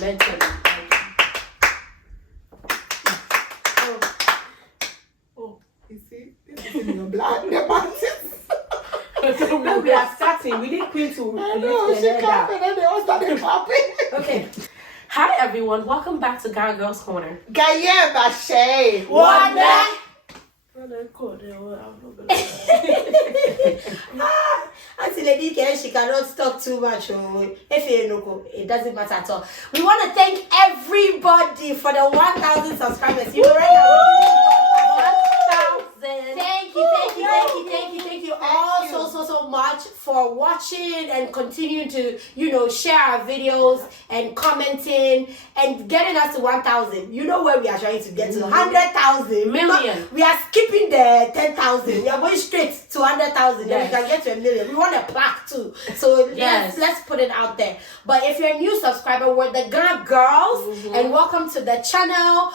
mentally. You see, this is in your blood. The mountains. No, we are starting. We need Queen to I know, lift she the head up. clapped and then they all started clapping. Okay. Hi everyone, welcome back to GAGirls Corner. Gaye Bashay. What Auntie Lady Care, she cannot talk too much. If you know, it doesn't matter at all. We want to thank everybody for the 1,000 subscribers. You know, right now, 1,000. Thank you all so much for watching and continuing to, share our videos and commenting and getting us to 1,000. You know where we are trying to get to? 100,000 Million. We are skipping the 10,000. We are going straight to 100,000. Then we Yes. can get to a million. We want a plaque too. So Yes. let's put it out there. But if you're a new subscriber, we're the GAGirls, and welcome to the channel.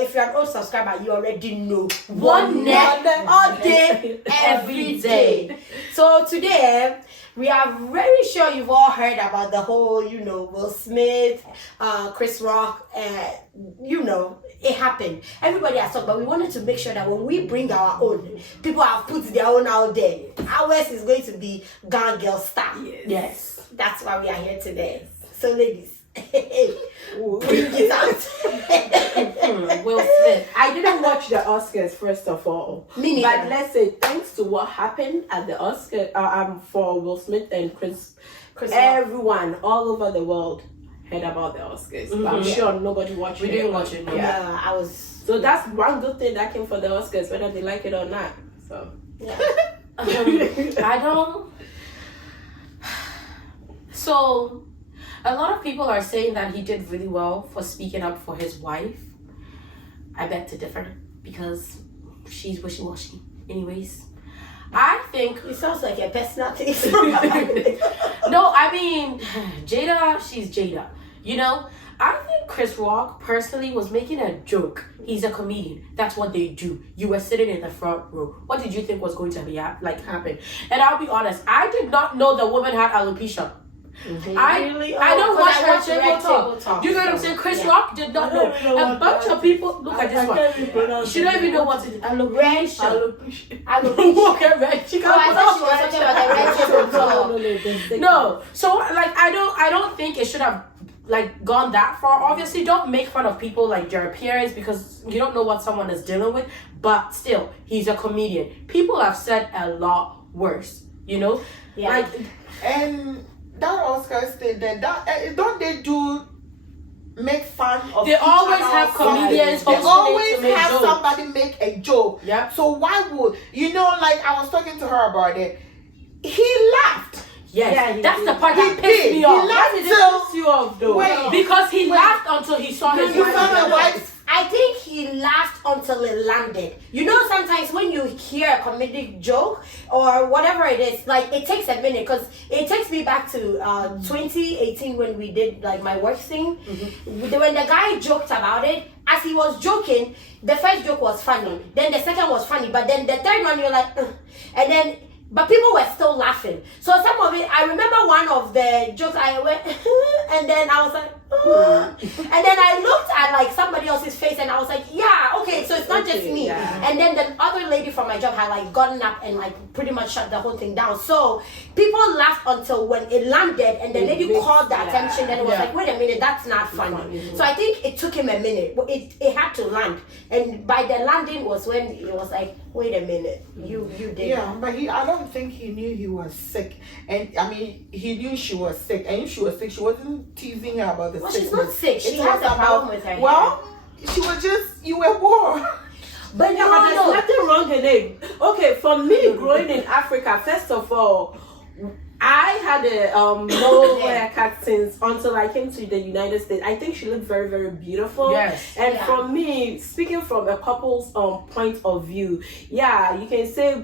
If you're an old subscriber, you already know. One neck all day, every day. So today, we are very sure you've all heard about the whole, Will Smith, Chris Rock, it happened. Everybody has talked, but we wanted to make sure that when we bring our own, people have put their own out there. Ours is going to be GAGirl style. Yes. That's why we are here today. So ladies, bring it out. Will Smith. I didn't watch the Oscars first of all. Me neither. But let's say thanks to what happened at the Oscar for Will Smith and Chris Rock. everyone all over the world heard about the Oscars. But I'm sure nobody watched it. We didn't watch it, no. Yeah, I was. So that's one good thing that came for the Oscars, whether they like it or not. So Yeah. I don't. So, a lot of people are saying that he did really well for speaking up for his wife. I beg to differ because she's wishy-washy. Anyways, I think. It sounds like a personal thing. No, I mean, Jada, she's Jada. I think Chris Rock personally was making a joke. He's a comedian. That's what they do. You were sitting in the front row. What did you think was going to be happen? And I'll be honest, I did not know the woman had alopecia. I don't watch her table talk. You know what I'm saying? Chris Rock did not know. A bunch of people look at this one. She don't even know what it is. Alopecia. Okay, right. She Oh, I thought she was talking about the red table talk. No. So I don't think it should have gone that far. Obviously, don't make fun of people like their appearance because you don't know what someone is dealing with. But still, he's a comedian. People have said a lot worse. Yeah. And that Oscars thing, don't they make fun of They each always other have outside? comedians They hosting always to make have jokes. somebody make a joke. Yeah. So why would I was talking to her about it. He laughed. Yes, Yeah, that's the part He that pissed did. me He off. laughed Why did it piss you off though? Wait. Because he laughed until he saw his You wife. saw the wife. I think he laughed until it landed. Sometimes when you hear a comedic joke or whatever it is, it takes a minute because it takes me back to 2018 when we did my work thing. When the guy joked about it, as he was joking, the first joke was funny, then the second was funny, but then the third one you're like, ugh. And then. But people were still laughing. So some of it, I remember one of the jokes I went, and then I was like, and then I looked at somebody else's face and I was like, yeah, okay, so it's not just me. Yeah. And then the other lady from my job had gotten up and pretty much shut the whole thing down. So people laughed until when it landed and the lady called the attention and it was like, wait a minute, that's not funny. So I think it took him a minute. It had to land. And by the landing was when it was like, wait a minute, you did. Yeah, but I don't think he knew he was sick. And I mean, he knew she was sick. And if she was sick, she wasn't teasing her about the Well, sickness. she's not sick. She It has was a problem with her. Well, she was just, you were born. But Yeah, but there's nothing wrong in it. Okay, for me, growing in Africa, first of all, I had a no haircut since until I came to the United States. I think she looked very, very beautiful. Yes. And for me, speaking from a couple's point of view, yeah, you can say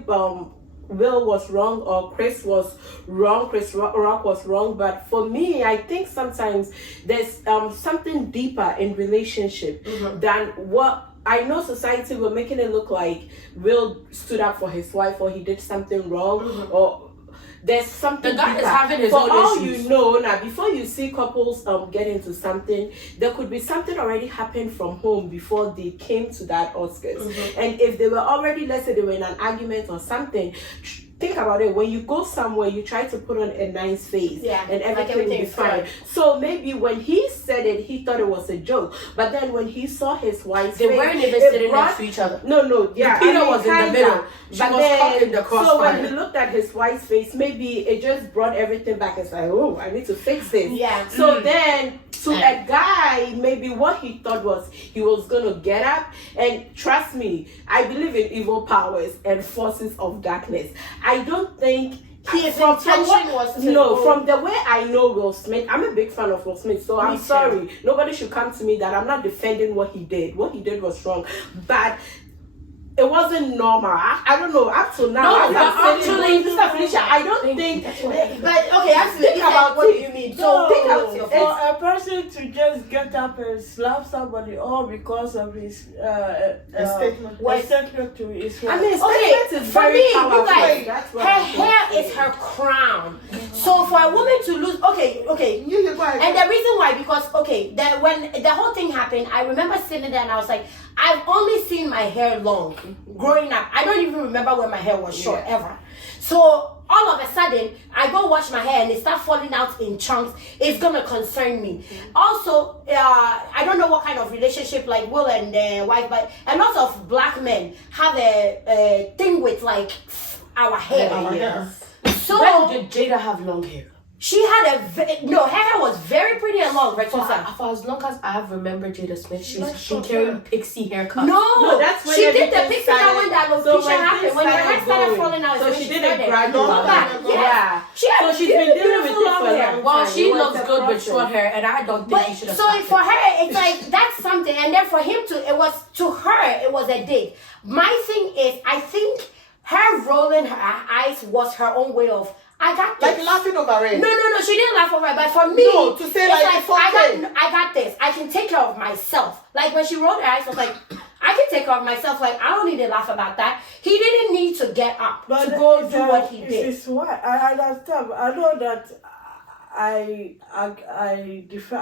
Will was wrong or Chris was wrong, Chris Rock was wrong, but for me, I think sometimes there's something deeper in relationship than what I know society were making it look like Will stood up for his wife or he did something wrong or there's something The guy is deeper. having his For own all issues. you know, now before you see couples get into something, there could be something already happened from home before they came to that Oscars. And if they were already, let's say they were in an argument or something, think about it. When you go somewhere, you try to put on a nice face, Yeah, and like everything will be everything's fine. good. So maybe when he said it, he thought it was a joke. But then when he saw his wife's They face, weren't even it sitting brought- next to each other. No, yeah. Peter was in the kinda. middle. She But was then, caught in the so crossfire. when he looked at his wife's face, maybe it just brought everything back. It's like, oh, I need to fix this. Yeah. So then, to a guy, maybe what he thought was he was gonna get up. And trust me, I believe in evil powers and forces of darkness. I don't think His from intention what- was to no, go- from the way I know Will Smith, I'm a big fan of Will Smith, so I'm too. sorry. Nobody should come to me that I'm not defending what he did. What he did was wrong, but it wasn't normal. I don't know. Up to now, No, as but I'm saying, actually- Mr. Felicia, I don't think. But okay, actually, Think about what do it. you mean? No, So think think about out your it. face. For a person to just get up and slap somebody all because of his statement. a statement to his wife. I mean, Okay, statement is for very me, you powerful. guys, That's what her I'm saying. hair is her crown. So for a woman to lose, okay, You go ahead. and the reason why, because okay, that when the whole thing happened, I remember sitting there and I was like, I've only seen my hair long growing up. I don't even remember when my hair was short ever. So all of a sudden, I go wash my hair and it starts falling out in chunks. It's gonna concern me. Also, I don't know what kind of relationship like Will and the wife, but a lot of black men have a thing with like our hair. Yes. So When did Jada have long hair? she had her hair was very pretty and long, right? For as long as I have remembered Jada Smith, she's Like been short carrying hair. pixie haircut. No, that's when she did the everything pixie started- hair when that so alopecia when happened. things When her hair started started going, falling out, so is she when did it started. gradually. Go back, yes. Yeah. She had So she's been dealing with beautiful it long for a hair. long Well, time. she It was looks a good with process. short hair, and I don't think But she should have so stopped for it. her, it's like that's something, and then for him it was to her, it was a dig. My thing is, I think her rolling her eyes was her own way of I got this. Like laughing over it. No, she didn't laugh over it. But for me, No, to say it's like, it's okay. I got this. I can take care of myself. Like when she rolled her eyes, I was like, I can take care of myself. Like I don't need to laugh about that. He didn't need to get up to go do what he did. It's why I understand. I know that I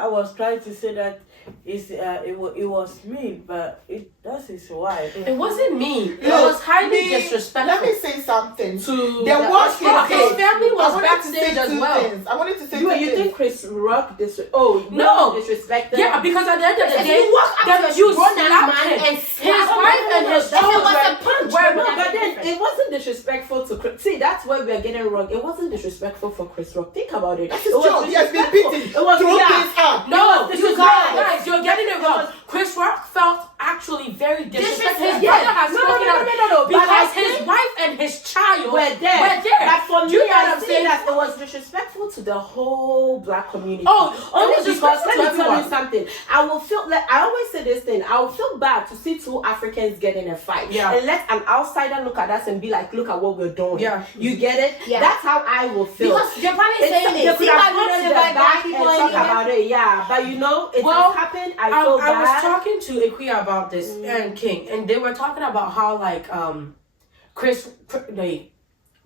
was trying to say that it was me, but that's his wife. It wasn't me. It Look, was highly me- disrespectful. Let me say something. To There the was Oscar. His family was I wanted to backstage say as two well. things. I wanted to say You two think things. Chris Rock No. disrespected? Yeah, because at the end of the If day, you walk up to that a you grown slapped man him. and His slap wife and his if it was a children punch, were No, that's but then different. it wasn't disrespectful to Chris. See, that's where we are getting wrong. It wasn't disrespectful for Chris Rock. Think about it. That's It his was job. He has been disrespectful. beaten. It was Throw yeah. things up. No, This you is guys, you're getting it wrong. Chris Rock felt actually very disrespectful. His Yes. brother has No, spoken no, out no, no, no, but because I his think- wife and his child We're there. But for Do you me, know what I I'm see saying? that it was disrespectful to the whole black community. Oh, only it was because disrespectful let to me tell you everyone. something. I will feel like I always say this thing. I will feel bad to see two Africans get in a fight. Yeah. And let an outsider look at us and be like, look at what we're doing. Yeah. You get it? Yeah. That's how I will feel. Because you're probably It's- saying they it. could See have why we gone don't to live the like back black and people talk anymore? about it. Yeah, but you know, it Well, has happened. I feel I was bad. talking to Ikuya about this and King, and they were talking about how like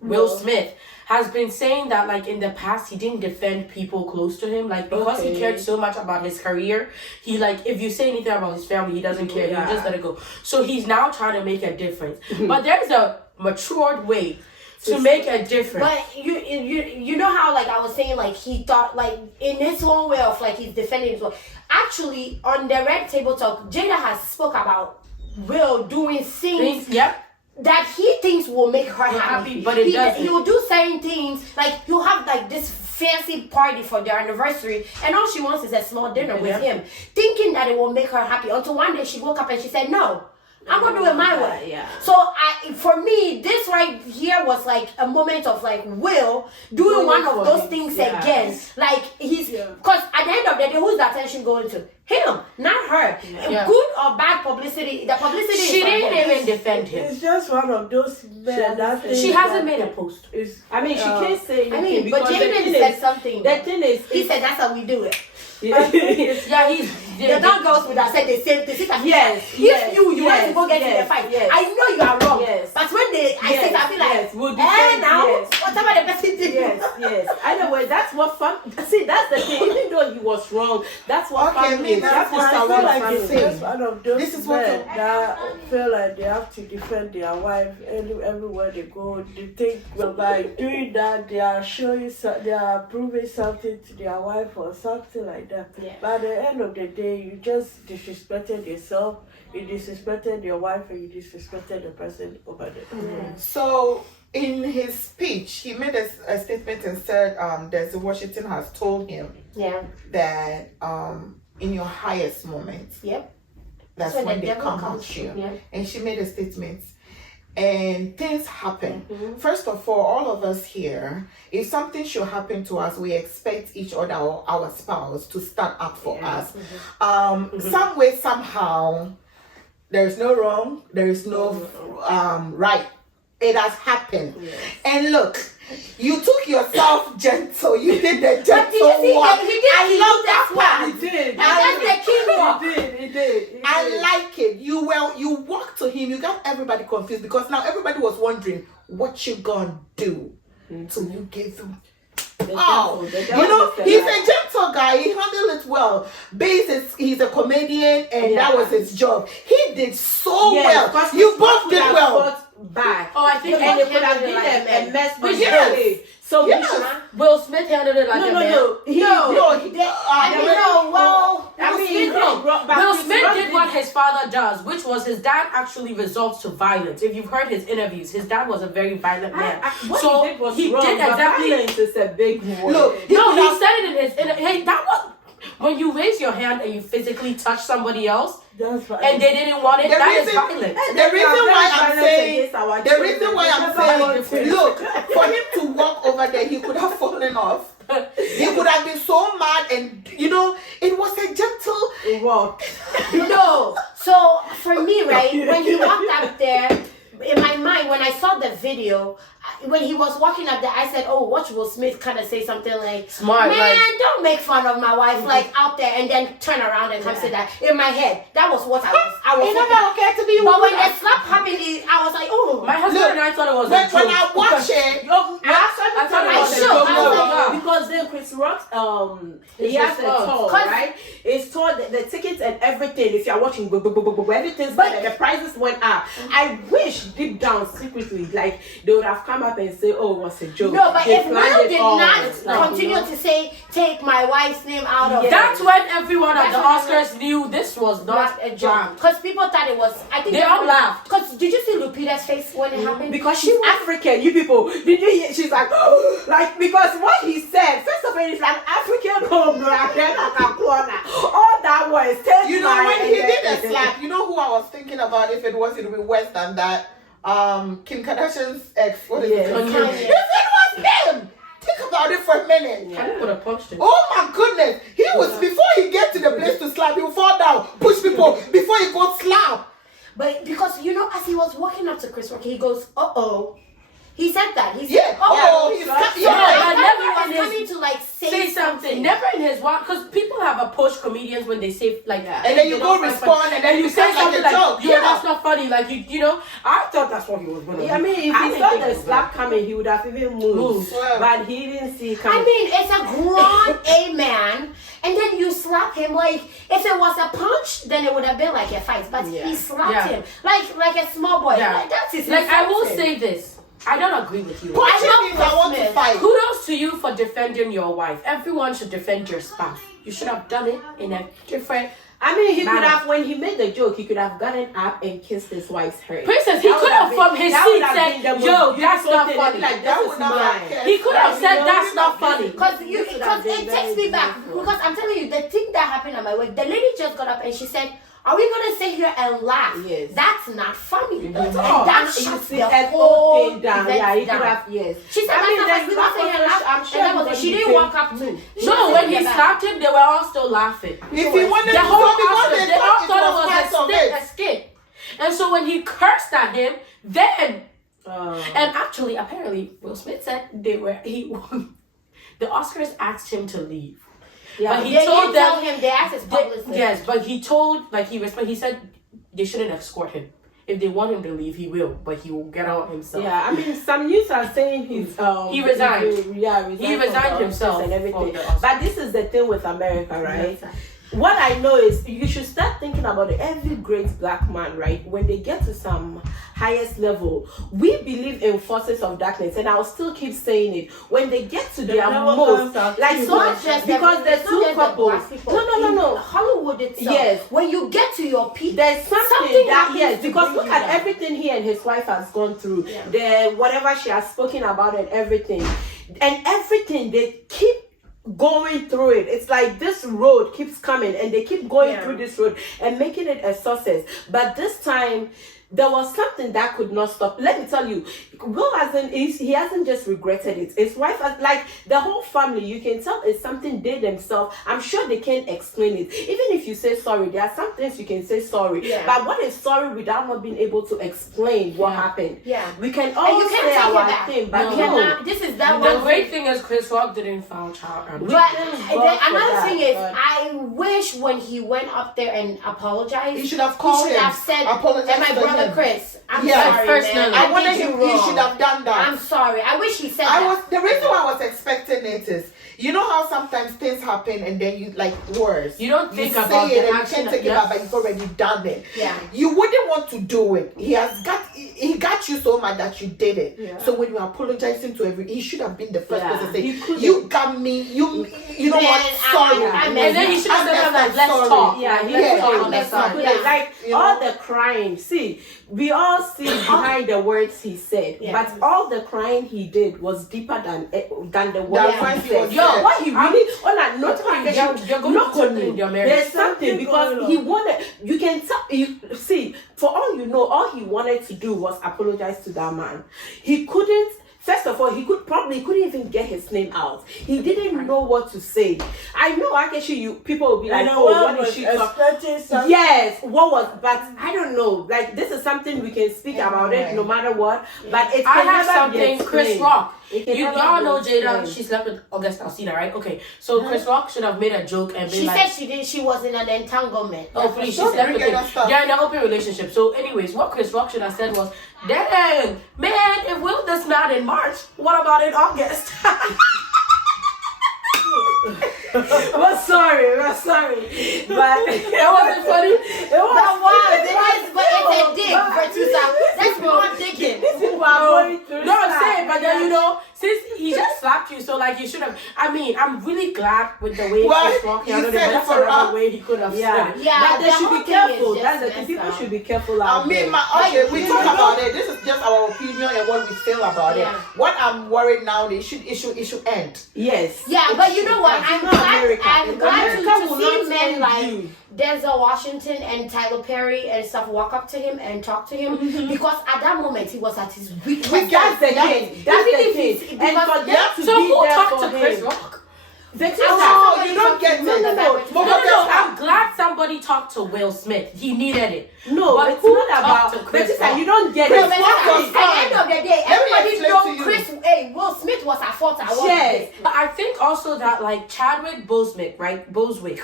Will Smith has been saying that like in the past he didn't defend people close to him, like because he Okay. cared so much about his career, he like if you say anything about his family he doesn't care. Yeah. He just let it go. So he's now trying to make a difference. But there's a matured way to make a difference. But you know how like I was saying like he thought like in his own way of like he's defending his own. Actually, on the Red Table Talk, Jada has spoke about Will doing things Yep. that he thinks will make her happy, happy, but it doesn't. He will do certain things like he'll have like this fancy party for their anniversary, and all she wants is a small dinner with him, thinking that it will make her happy. Until one day she woke up and she said, "No, I'm gonna do it my way." Yeah. So for me, this right here was like a moment of like Will doing one of those things Yeah. again. Like he's because at the end of the day, who's the attention going to? Him, not her. Yeah. Good or bad publicity, the publicity She is for didn't him. even defend him. It's just one of those men that She think hasn't that made a post. is- I mean, she can't say anything. I mean, but because the Jaden thing said is- something. The thing is, He said that's how we do it. Yeah, he's The non girls would have said the same thing. Yes, If yes, you want to yes, go get in a yes, fight, yes. I know you are wrong. Yes. But when I Yes, sit, I feel like, yes, we'll defend, now yes, what whatever the person did. Yes. Anyway, that's what fun. See, that's the thing. Even though he was wrong, that's what Okay, family is. that's what what I feel like family you is. say. That's one of those This is what men that feel like they have to defend their wife everywhere they go. They think by doing that they are they are proving something to their wife or something like that. Yeah. But at the end of the day, you just disrespected yourself, you disrespected your wife, and you disrespected the person over there. So in his speech, he made a statement and said that Washington has told him Yeah. that in your highest moments, Yep. that's when when the they devil come comes at you. through, yeah. And she made a statement. And things happen. First of all of us here, if something should happen to us, we expect each other or our spouse to stand up for us. Some way, somehow, there is no wrong, there is no right. It has happened. And look, you took yourself gentle. You did the gentle Did you see walk. that? He did I love that the part. He did. And that's the king walk. He did. I like it. You walked to him. You got everybody confused because now everybody was wondering what you gonna do. So you gave them. Oh, you know, he's a gentle guy. He handled it well. He's a comedian, and that was his job. He did so well. You both did well. Back. Oh, I think And he it could have handled been it like a mess. But Yes. So Yes. Will Smith handled it like a man. No. Will Smith did what his father does, which was his dad actually resorts to violence. If you've heard his interviews, his dad was a very violent man. What so he did was he wrong, did but exactly. violence is a big word. Look, No, he said it in his. Hey, that was when you raise your hand and you physically touch somebody else, That's right. and they didn't want it. The That is reason- violence. The reason why I'm saying, look, for him to walk over there, he could have fallen off. He could have been so mad, and it was a gentle walk. No. So for me, right, when he walked up there, in my mind, when I saw the video, when he was walking up there, I said, "Oh, watch Will Smith kind of say something like, Smart, man, like- don't make fun of my wife, like out there, and then turn around and come say that." In my head, that was what I was. It's not okay to be But when rude. the slap happened, I was like, "Oh, My husband Look, and I thought it was when a joke. I watch it, I thought it was a shook. joke. I was like, Because then Chris Rock, he It's has a response. tour, 'Cause- right? It's tour, the tickets and everything. If you're watching, everything's better. The prices went up. I wish deep down, secretly, like they would have come up and say, "Oh, it was a joke." no." But They if planned Will it did all. not It's like, continue to say, "Take my wife's name out of," That's when everyone at the That's when Oscars knew this was not a joke, planned. because people thought it was. I think They all laughed. Because did you see Lupita's face when it happened? Because she's African, you people. Did you hear? She's like, like, because what he said, first of all, it's an African home, all that was. when he did a slap, you know who I was thinking about if it was, it would be worse than that. Kim Kardashian's ex. What is it? Kanye. If it was him, think about it for a minute. I would have punched him. Oh my goodness. He was, before he get to the place to slap, he will fall down, push people before he goes slap. But because as he was walking up to Chris Rock, he goes, "Uh-oh." He said that. He said, Yeah. "Uh-oh." He's So, yeah. but I never thought in he was his- coming to like Say something. Never in his walk, because people have approached comedians when they say like that, And then you go respond, and then you say say something like a joke. like, "Yo, that's not funny." Like you know, I thought that's what he was gonna do. I mean, if I he didn't saw think the it was slap coming, he would have even moved. Well. But he didn't see it I coming. mean, it's a grown A man, and then you slap him. Like, if it was a punch, then it would have been like a fight. But he slapped Yeah. him like a small boy. Yeah. Like, that's his Like, I will insulting. say this. I don't agree with you. Punching love means I want to Smith. fight. Kudos to you for defending your wife. Everyone should defend your spouse. You should have done it in a different. I mean, he could Manner. have, when he made the joke, he could have gotten up and kissed his wife's hair. Princess, he That could would have been- from his that would seat have said, been the most "Yo, that's beautiful not thing." funny." Like, That this would is not have mine. cared. He could have said, "That's not funny." Because This would have it been takes very me back. beautiful. Because I'm telling you, the thing that happened at my work, the lady just got up and she said, "Are we gonna sit here and laugh?" Yes. That's not funny. At And all. that You shuts see, the and whole thing down. event Yeah, he down. could have, yes. She said, I mean, "That's not there's funny. We must sit here and laugh." I'm sure And that was it. She didn't everybody walk up to. she No, just when said, he "Yeah, slapped him, they were all still laughing. If he wanted The to whole because Oscars, they they all thought thought it it was was part of it. a skit. And so when he cursed at him, then and actually, apparently, Will Smith said the Oscars asked him to leave. Yeah. But he They told didn't tell them him. They asked his publicist. yes, but he told he said they shouldn't escort him. If they want him to leave, he will, but he will get out himself. Yeah, I mean, some news are saying he's He resigned. He resigned from the himself office and from everything. the office. But this is the thing with America, right? What I know is you should start thinking about it. Every great black man, right? When they get to some highest level, we believe in forces of darkness, and I'll still keep saying it. When they get to their most, like It's so, not just because there's it's two not just the couples. black people. No. In Hollywood itself. Yes. When you get to your peak, There's something Something that happens yes, to because bring look you at down. everything he and his wife has gone through. Yeah. The whatever she has spoken about and everything they keep going through it. It's like this road keeps coming and they keep going through this road and making it a success. But this time there was something that could not stop. Let me tell you, Will he hasn't just regretted it. His wife has, like the whole family, you can tell it's something they themselves, I'm sure they can explain it. Even if you say sorry, there are some things you can say sorry. Yeah. But what is sorry without not being able to explain what happened? Yeah. We can and all you can't say take it our back. thing, but You no. cannot. This is that The one. great thing is Chris Rock didn't file child abuse. But thank then God for another that, thing is, but- I wish when he went up there and apologized, He should have called he should him, have said, apologized "And my to brother him." Chris, I'm Yeah, sorry, personally. man. I wanted did you him. He wrong. should have done that. I'm sorry. I wish he said I that. was the reason why I was expecting it is, you know how sometimes things happen and then you like worse. You don't think you about say it the and you action can't take it yes. back, but you've already done it. Yeah. You wouldn't want to do it. He got you so mad that you did it. Yeah. So when you're apologizing to he should have been the first Yeah. person to He say, couldn't. you got me, you know Man, what, sorry. And then he should have said, like, let's talk. Yeah, Like, yeah, let's talk yeah, on the let's side. talk. Yeah, like You know? all the crying. See, we all see behind the words he said, Yeah. but all the crying he did was deeper than the words That's he why he was said. there. What he really on a not You're going to something in your marriage. there's something because he wanted. You can tell. You see, for all you know, all he wanted to do was apologize to that man. He couldn't. First of all, he couldn't even get his name out. He didn't know what to say. I know, actually, people will be like, "Oh, what is she talking?" Yes, what was? But I don't know. Like this is something we can speak about it no matter what. But it I can have never be something. Chris explained. Rock. It can never Y'all be know Jada. explained. She slept with Augusta Alsina, right? Okay. So Chris Rock should have made a joke and been She like, said she did. She was in an entanglement. "Oh, please, she Don't slept with bring him." that stuff. They're in an open relationship. So, anyways, what Chris Rock should have said was, "Dang, man, if Will does not in March, what about in August?" We're sorry, but That wasn't funny. That was. But it's a dig, Bertusa. That's more digging. These people are going through. No, I'm saying, but then since he just slapped you, so like you should have. I mean, I'm really glad with the way Well, Chris Rock you handled it. said But that's for another us. way he could have Yeah, said it. Yeah, but they the should whole be thing is careful. just That's the thing. messed People up. should be careful out I mean, there. we talk about it. This is just our opinion and what we feel about Yeah. it. What I'm worried now, it should end. Yes. Yeah, but you know what? It's I'm not glad. America. I'm glad America to will see not men send like you. Denzel Washington and Tyler Perry and stuff walk up to him and talk to him because at that moment he was at his weakest. That's the thing. That's Even the if he's- thing. And because for them to So be who there talked for to Chris him. Rock? Oh, you don't get it. No. No, I'm glad somebody talked to Will Smith. He needed it. No, But it's who not about. talked to But Chris it's Rock? like you don't get Chris it. Rock was At the end of the day, Let me everybody explain know to you. Will Smith was at fault. Yes. But I think also that like Chadwick Bosewick,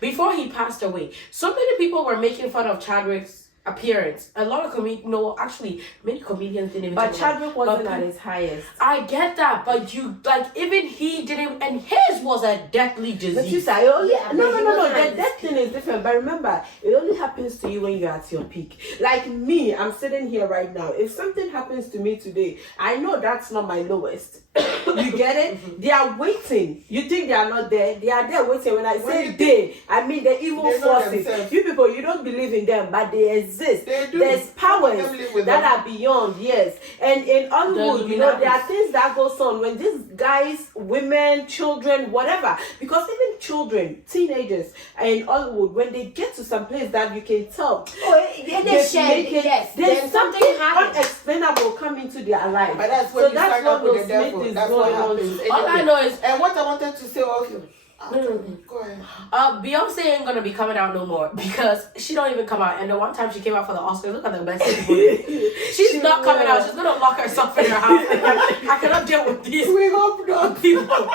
before he passed away, so many people were making fun of Chadwick's appearance. A lot of many comedians didn't even But talk about Chadwick it. wasn't But at his highest. I get that, but you like even he didn't, and his was a deadly But you disease. say, no. but he wasn't The at death thing is different. But remember, it only happens to you when you're at your peak. Like me, I'm sitting here right now. If something happens to me today, I know that's not my lowest. You get it? They are waiting. You think they are not there? They are there waiting. When I say they, I mean the evil They know forces. themselves. You people, you don't believe in them, but they exist. They do. There's powers Some of them live with that them. are beyond, yes. And in Hollywood, The there are Illuminatis. things that goes on when these guys, women, children, whatever, because even children, teenagers in Hollywood, when they get to some place that you can tell, Yes, there's then something happened. unexplainable come into their life. But that's when so you that's sign what up with Will the devil. Smith is That's what going on happens. to. All I know is And what I wanted to say also, Go ahead. Beyonce ain't gonna be coming out no more because she don't even come out. And the one time she came out for the Oscars, look at the message. She's not coming out. She's gonna lock herself in her house. I cannot deal with these. We hope not. People.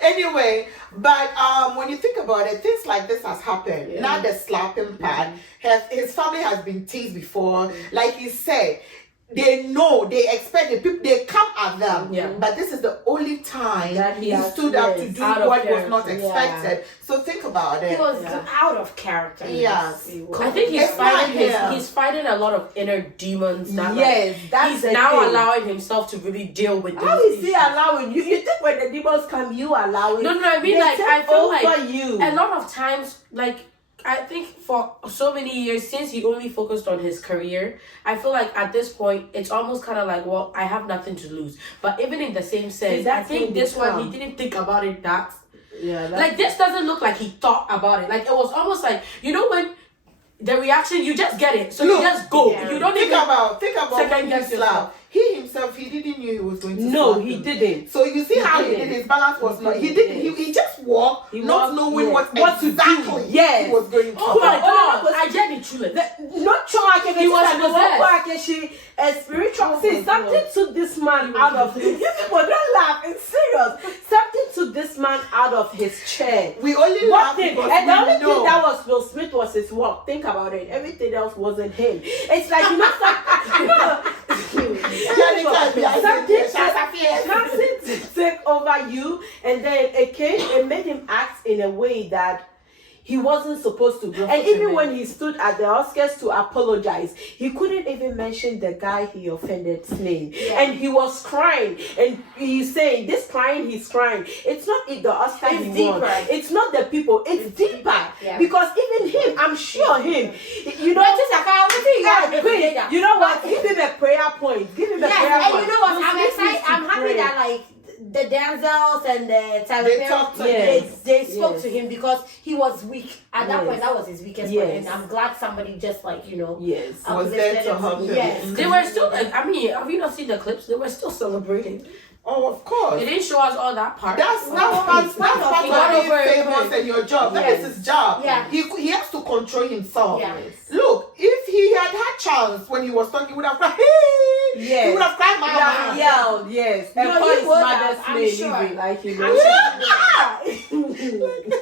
Anyway, but when you think about it, things like this has happened. Yeah. Not the slapping part. His family has been teased before. Like he said, they know, they expect the people, they come at them. Yeah. But this is the only time That he he stood up to yes, do out of what was not character. expected. So think about He it. was Yeah. out of character. Yes. I think he's It's not fighting him. he's fighting a lot of inner demons that Yes, that's he's the now thing. allowing himself to really deal with How these is he issues. allowing you? You think when the demons come, you allow it? No, I mean They like I take feel over like you. a lot of times like I think for so many years since he only focused on his career, I feel like at this point it's almost kind of like, well, I have nothing to lose. But even in the same sense, I that's think what this one become. he didn't think about it that Yeah, like this doesn't look like he thought about it. Like it was almost like, you know, when the reaction you just get it, so Look, you just go. yeah. You don't Think even about second when he guess yourself. slapped. He himself, he didn't know he was going to no, slap he him. didn't. So you see He how he didn't. did his balance was He not. He didn't. didn't. He just walked, He not walked, knowing yes. what to do. exactly Yes. he was going to. Oh my Oh, god, because- I get it, truly. Not sure I can He was possessed. a spiritual. See, my something God. took this man out of his. You people don't laugh. It's serious. Something took this man out of his chair. We only What laugh thing? because And the we only know. thing that was Will Smith was his work. Think about it. Everything else wasn't him. It's like, you know, something to take over you, and then it made him act in a way that he wasn't supposed to. And even when he stood at the Oscars to apologize, he couldn't even mention the guy he offended's name. Yeah. And he was crying. And he's saying, this crying, he's crying. It's not the Oscar It's he deeper. won. It's not the people. It's deeper. Yeah. Because even him, I'm sure him, you know, Yeah, you know what? Give him a prayer point. Give him a prayer Yes, and point. you know what? Will I'm Smith excited. needs to I'm happy pray. that like the Denzels and the Tyler They Perry, talked to they spoke Yes. to him because he was weak at that Yes. point. That was his weakest Yes. point, and I'm glad somebody just like Yes. Was there to help him. Yes, They were still like, I mean, have you not seen the clips? They were still celebrating. Oh, of course. They didn't show us all that part. That's part It's part of of it. being Whatever it famous is. and your job. That Yes. is his job. Yeah. He has to control himself. Yeah. Look, if he had chance when he was talking, he would have cried. Yes. He would have cried, He have Mama. yelled, yes. And No, call he his would mother's have, I'm name sure. even, like, you I'm know.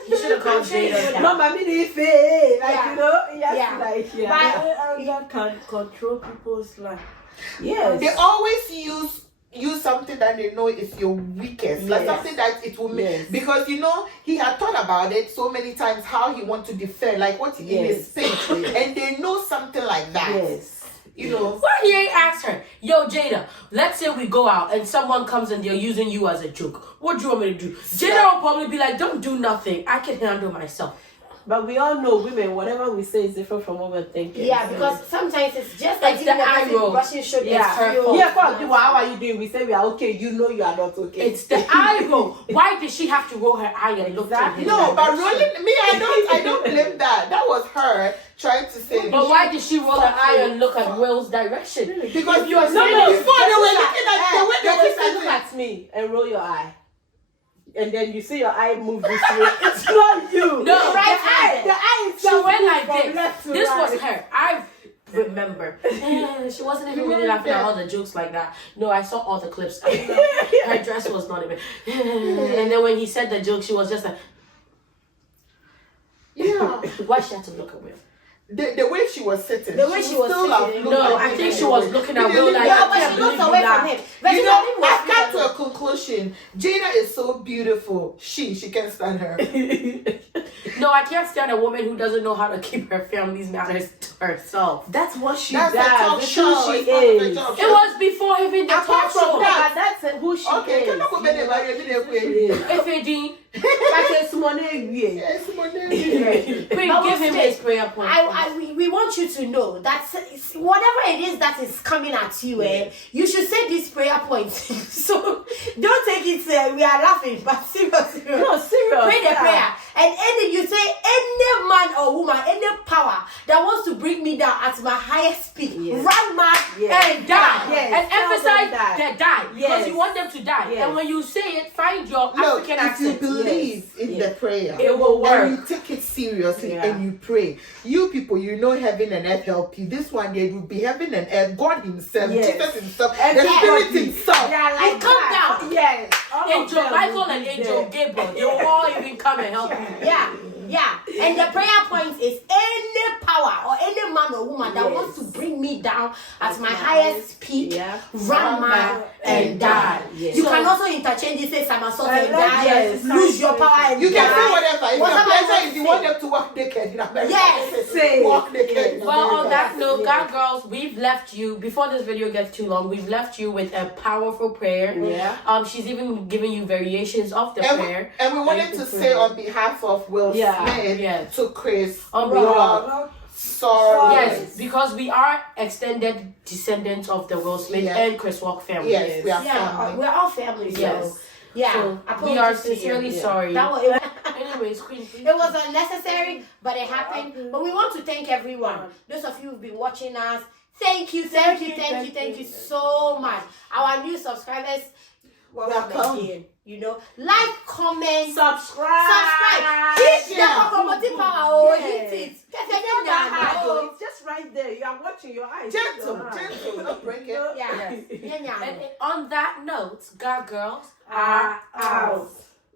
You should have called Jada down. Mama, me need faith. Like, Yeah. you know, yes, Yeah. like, yeah. But- Anger can control people's life. Yes. They always use something that they know is your weakest, like Yes. something that it will make. Yes. Because you know he had thought about it so many times how he wants to defend, like what he in his Yes. speech, and they know something like that. Yes. You know. Why he ain't asked her, yo, Jada, let's say we go out and someone comes and they're using you as a joke. What do you want me to do? Jada will probably be like, don't do nothing. I can handle myself. But we all know women, whatever we say is different from what we're thinking. Yeah, because sometimes it's just like It's even the the eye person roll. brushing shoulder. Yeah, her you. fault. Yeah, come on, how are you doing? We say we are okay. You know you are not okay. It's the eye roll. Why did she have to roll her eye and look at him? No, but rolling me, I don't blame that. That was her trying to say. But why did she roll her eye and look at Will's direction? Because If you are no, saying before they were looking at the way they They were say, look saying. at me and roll your eye. And then you see your eye move this way. It's not you. No, right the eye. hand. The eye is she went like from this. left to This right. was her. I remember. She wasn't even really laughing at all the jokes like that. No, I saw all the clips. Her dress was not even. And then when he said the joke, she was just like, Yeah. why she had to look at Will? The way she was sitting. The way she was still sitting, have looked No, at I him think she anyway. was looking at You Will didn't- like, No, I but can't she looked believe away you from laughed. him. But You she know, didn't I've look come to a conclusion. Jada is so beautiful. She can't stand her. No, I can't stand a woman who doesn't know how to keep her family's matters to herself. That's what she That's a talk does. It's show. who she It's part of the is. talk It show. was before even the Apart talk from show. that- But that's who she Okay, is. can I go back and marry me? If it didn't, Like a small name. Yes, my name. quick, But give him still, his prayer point. we want you to know that whatever it is that is coming at you, you should say these prayer points. So don't take it. We are laughing, but seriously, No, serious. pray the yeah. prayer. And any you say any man or woman, any power that that wants to bring me down at my highest peak, Yes. run mad and die. Yes, And tell them emphasize that. that die. Because Yes. you want them to die. Yes. And when you say it, find your Look, African if you accent. believe in the prayer, It will work. and you take it seriously Yeah. and you pray, you people, you know heaven and earth help you. This one, there will be heaven and earth, God Himself, Yes. Jesus Himself, the Everybody. Spirit Himself. Yeah, Will like come that. down. Yes. All of Angel them Michael will and be Angel there. Gabriel, they will all even come and help you. Yeah, yeah. And the prayer point is any power or any man or woman that Yes. wants to bring me down at my my highest peak, Yeah. run mad and die. Yes. You So- can also interchange it, say somersault I and like die, yes. lose your power and You can die. say whatever. If Whatever the you pleasure want is to you say. want them to walk naked in America. Yes. Say walk it. naked. in Well, on America. that note, Yeah. girls, we've left you, before this video gets too long, we've left you with a powerful prayer. Yeah. She's even giving you variations of the And prayer. and we wanted to say on behalf of Will Yeah. Smith Yes. to Chris, On Rock, sorry. Yes, because we are extended descendants of the Will Smith Yeah. and Chris Rock family. Yes, we are Yeah, family. we're all family. Yes. So, yeah. So we apologies are to you. sincerely Yeah. sorry. That was, Anyways, Queen, please. it was unnecessary, but it happened. But we want to thank everyone. Those of you who've been watching us, thank you so much. Our new subscribers, welcome Welcome. again. You know, like, comment, Subscribe. hit the Yeah. community power. Oh, Yes. hit it. It's not that hard, though. Yeah. It's just right there. You are watching your eyes. Gentle, Your eyes. gentle, don't break it. Yeah. And on that note, God girls Ah, are